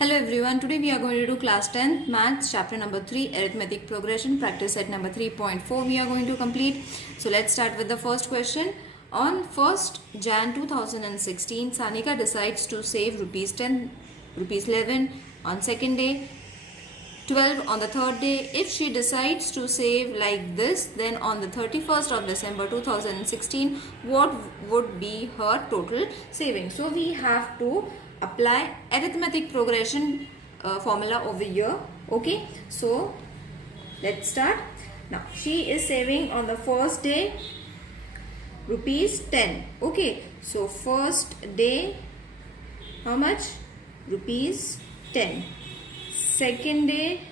Hello everyone, today we are going to do class 10th maths chapter number 3 arithmetic progression practice set number 3.4 we are going to complete. So let's start with the first question. On 1st Jan 2016, Sanika decides to save rupees 10, rupees 11 on second day, 12 on the third day. If she decides to save like this, then on the 31st of December 2016, what would be her total savings? So we have to apply arithmetic progression formula over here. Okay, so let's start. Now she is saving on the first day rupees 10. Okay, so first day how much? Rupees 10. Second day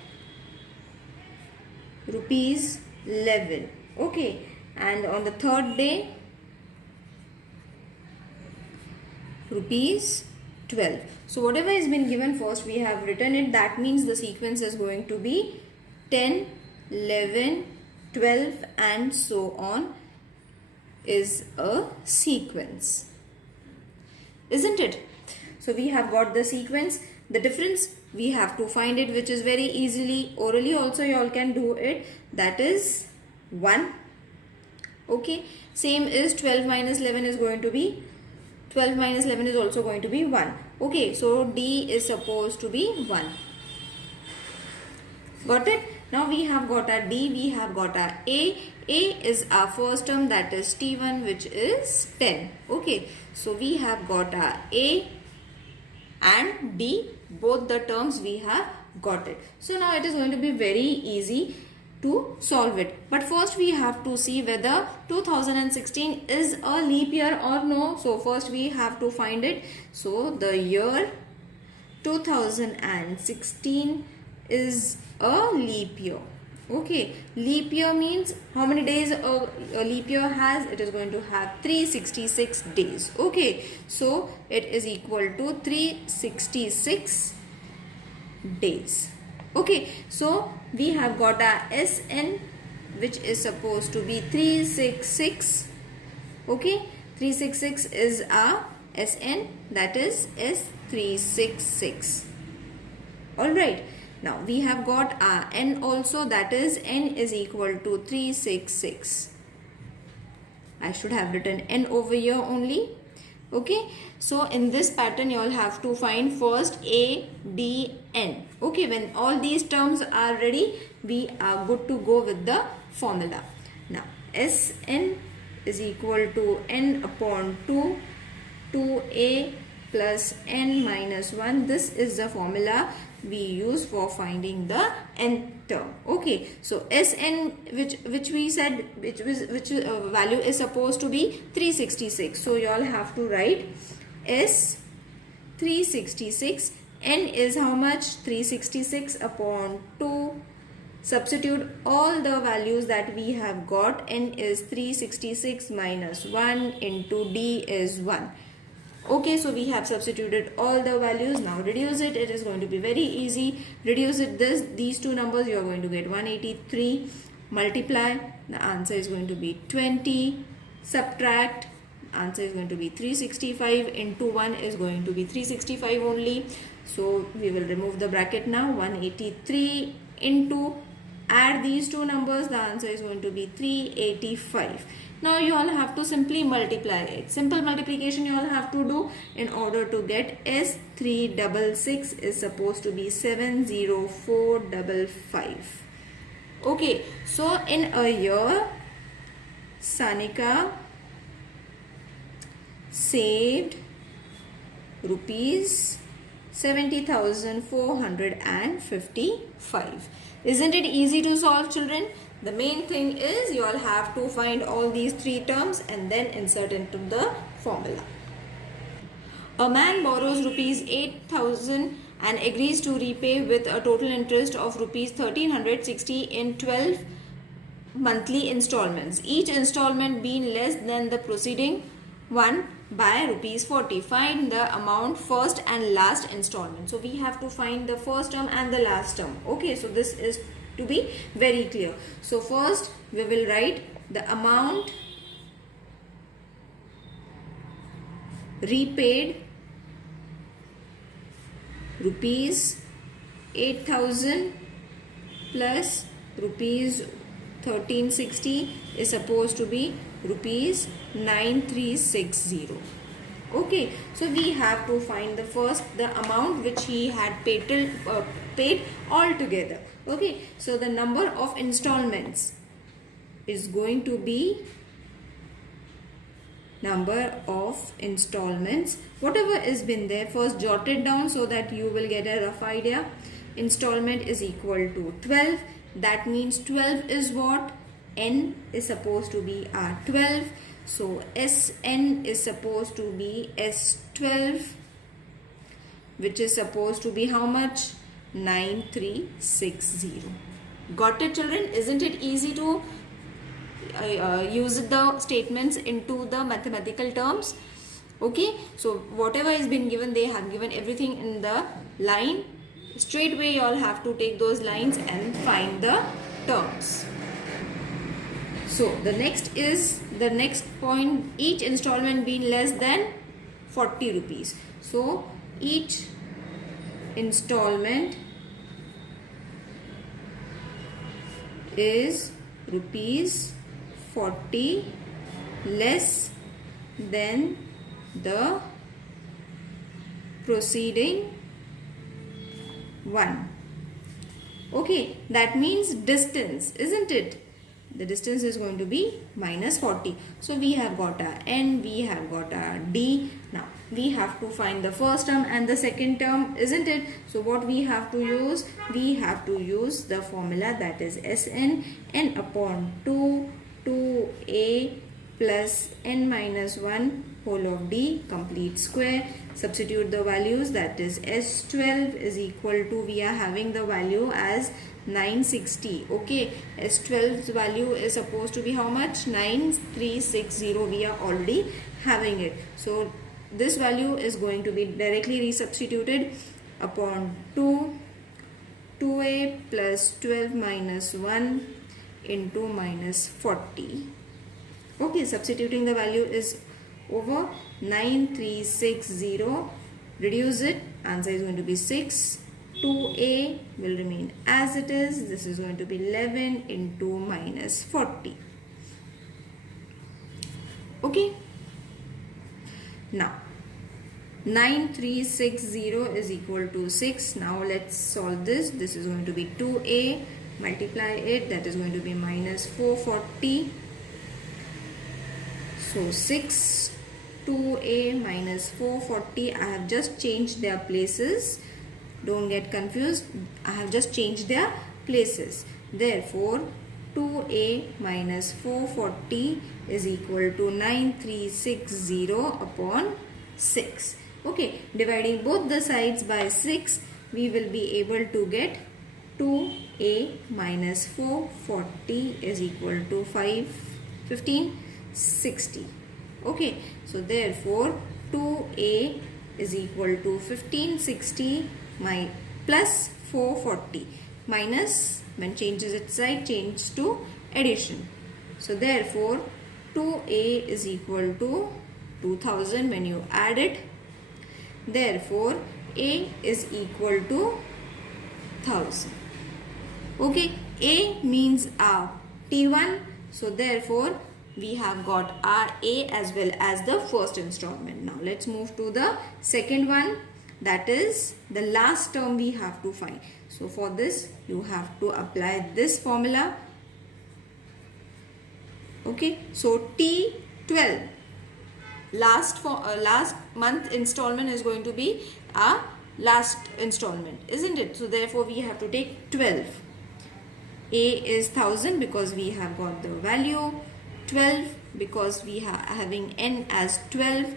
rupees 11. Okay, and on the third day rupees 12. So whatever has been given first, we have written it. That means the sequence is going to be 10, 11, 12 and so on is a sequence, isn't it? So we have got the sequence. The difference we have to find it, which is very easily orally also you all can do it. That is 1. Okay, same is 12 minus 11 is going to be 12 minus 11 is also going to be 1. Okay, so D is supposed to be 1. Got it? Now we have got our D, we have got our A. A is our first term, that is T1, which is 10. Okay, so we have got our A and D, both the terms we have got it. So now it is going to be very easy to solve it. But first we have to see whether 2016 is a leap year or no. So first we have to find it. So the year 2016 is a leap year. Okay, leap year means how many days a leap year has? It is going to have 366 days. Okay, so it is equal to 366 days. Okay, so we have got our SN, which is supposed to be 366. Okay, 366 is our SN, that is S366. Alright, now we have got our N also, that is N is equal to 366. I should have written N over here only. Okay, so in this pattern you all have to find first A, D, N. Okay, when all these terms are ready, we are good to go with the formula. Now Sn is equal to N upon 2, 2A plus N minus 1. This is the formula we use for finding the nth term. Okay, so Sn, which we said which value is supposed to be 366. So you all have to write S 366. N is how much? 366 upon 2. Substitute all the values that we have got. N is 366 minus 1 into D is 1. Okay, so we have substituted all the values. Now reduce it. It is going to be very easy. Reduce it these two numbers. You are going to get 183. Multiply. The answer is going to be 20. Subtract. Answer is going to be 365. Into 1 is going to be 365 only. So we will remove the bracket now. 183 into, add these two numbers. The answer is going to be 385. Now you all have to simply multiply it. Simple multiplication you all have to do in order to get S366 is supposed to be 70455. Okay, so in a year, Sanika saved rupees 70,455. Isn't it easy to solve, children? The main thing is you all have to find all these three terms and then insert into the formula. A man borrows rupees 8,000 and agrees to repay with a total interest of rupees 1,360 in 12 monthly installments, each installment being less than the preceding one by rupees 40. Find the amount first and last installment. So we have to find the first term and the last term. Okay, so this is to be very clear. So first we will write the amount repaid rupees 8,000 plus rupees 1360 is supposed to be rupees 9360. Okay, so we have to find the amount which he had paid altogether. Okay, so the number of installments is going to be number of installments, whatever is been there, first jot it down so that you will get a rough idea. Installment is equal to 12. That means 12 is what? N is supposed to be R12. So Sn is supposed to be S12, which is supposed to be how much? 9360. Got it, children? Isn't it easy to use the statements into the mathematical terms? Okay, so whatever is been given, they have given everything in the line. Straight away you all have to take those lines and find the terms. So the next point, each installment being less than 40 rupees. So each installment is rupees 40 less than the preceding one. Okay, that means distance, isn't it? The distance is going to be minus 40. So we have got our N, we have got our D. Now we have to find the first term and the second term, isn't it? So what we have to use? We have to use the formula, that is Sn, n upon 2, 2a plus n minus 1 whole of d complete square. Substitute the values, that is S12 is equal to, we are having the value as 960. Okay, S12's value is supposed to be how much? 9360. We are already having it. So this value is going to be directly resubstituted upon 2a plus 12 minus 1 into minus 40. Okay, substituting the value is over 9360. Reduce it, answer is going to be 6. 2a will remain as it is. This is going to be 11 into minus 40. Okay. Now 9360 is equal to 6. Now let's solve this. This is going to be 2a, multiply it, that is going to be minus 440. So 6, 2a minus 440. I have just changed their places. Don't get confused. I have just changed their places. Therefore, 2a minus 440 is equal to 9360 upon 6. Okay, dividing both the sides by 6, we will be able to get 2a minus 440 is equal to 1560. Okay, so therefore 2a is equal to 1560 plus 440 minus, when changes its side, change to addition. So therefore 2a is equal to 2000 when you add it. Therefore a is equal to 1000. Okay, a means our T1. So therefore we have got our A as well as the first installment. Now let's move to the second one, that is the last term we have to find. So for this you have to apply this formula. Okay, so T12, last month installment is going to be our last installment, isn't it? So therefore we have to take 12. A is 1000 because we have got the value. 12 because we are having n as 12.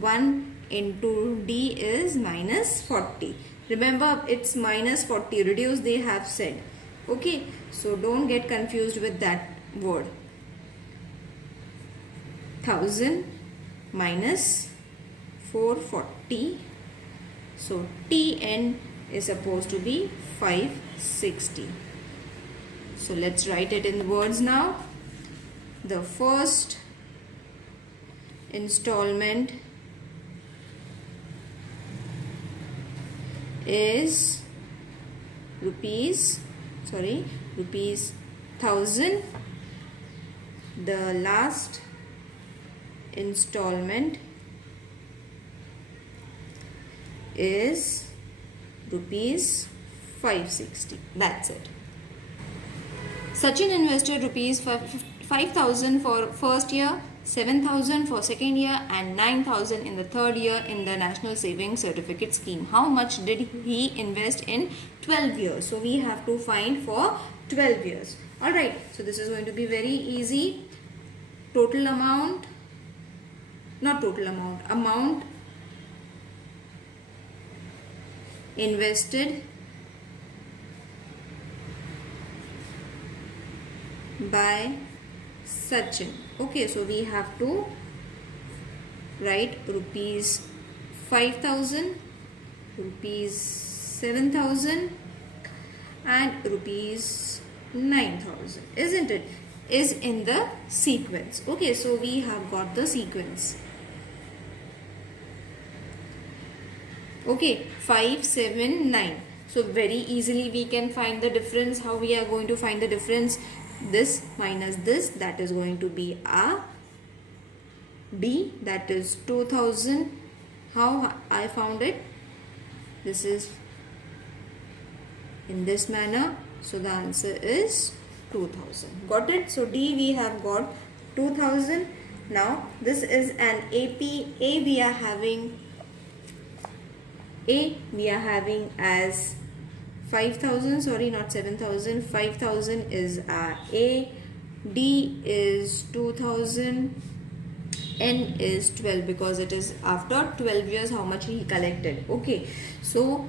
1 into d is minus 40. Remember, it's minus 40. Reduce, they have said. Okay, so don't get confused with that word. 1000 minus 440. So Tn is supposed to be 560. So let's write it in words now. The first installment is rupees 1000. The last installment is rupees 560. That's it. Sachin invested rupees 5,000 for first year, 7,000 for second year and 9,000 in the third year in the National Savings Certificate Scheme. How much did he invest in 12 years? So we have to find for 12 years. Alright, so this is going to be very easy. Total amount, not total amount, amount invested by Sachin. Okay, so we have to write rupees 5,000, rupees 7,000 and rupees 9,000, isn't it? Is in the sequence. Okay, so we have got the sequence. Okay, 5, 7, 9. So very easily we can find the difference. How we are going to find the difference? This minus this, that is going to be a D, that is 2,000. How I found it? This is in this manner. So the answer is 2,000. Got it? So D we have got 2,000. Now this is an AP. A we are having as 5,000, sorry, not 7,000. 5,000 is our A. D is 2,000. N is 12 because it is after 12 years how much he collected. Okay, so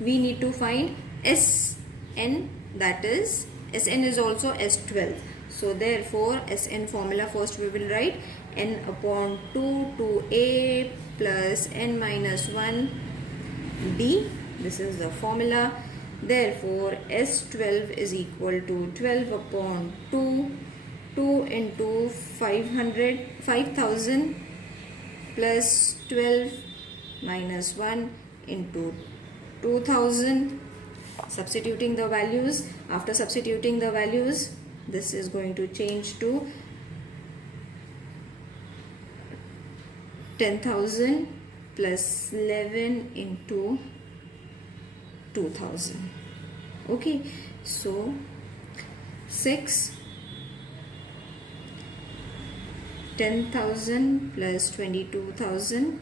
we need to find SN, that is SN is also S12. So therefore SN formula first we will write N upon 2 to A plus N minus 1 D. This is the formula. Therefore S12 is equal to 12 upon 2 into 5,000 plus 12 minus 1 into 2,000. Substituting the values. After substituting the values, this is going to change to 10,000 plus 11 into 2,000. Okay, so 6, 10,000 plus 22,000.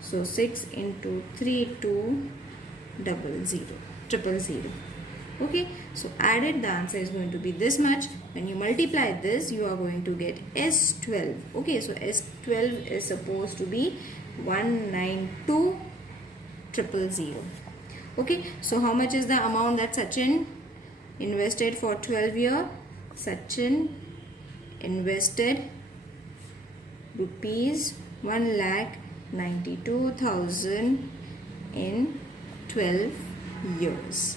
So 6 into 3 to 000. Okay, so added, the answer is going to be this much. When you multiply this, you are going to get S12. Okay, so S12 is supposed to be 192,000. Okay, so how much is the amount that Sachin invested for 12 years? Sachin invested rupees 1,92,000 in 12 years.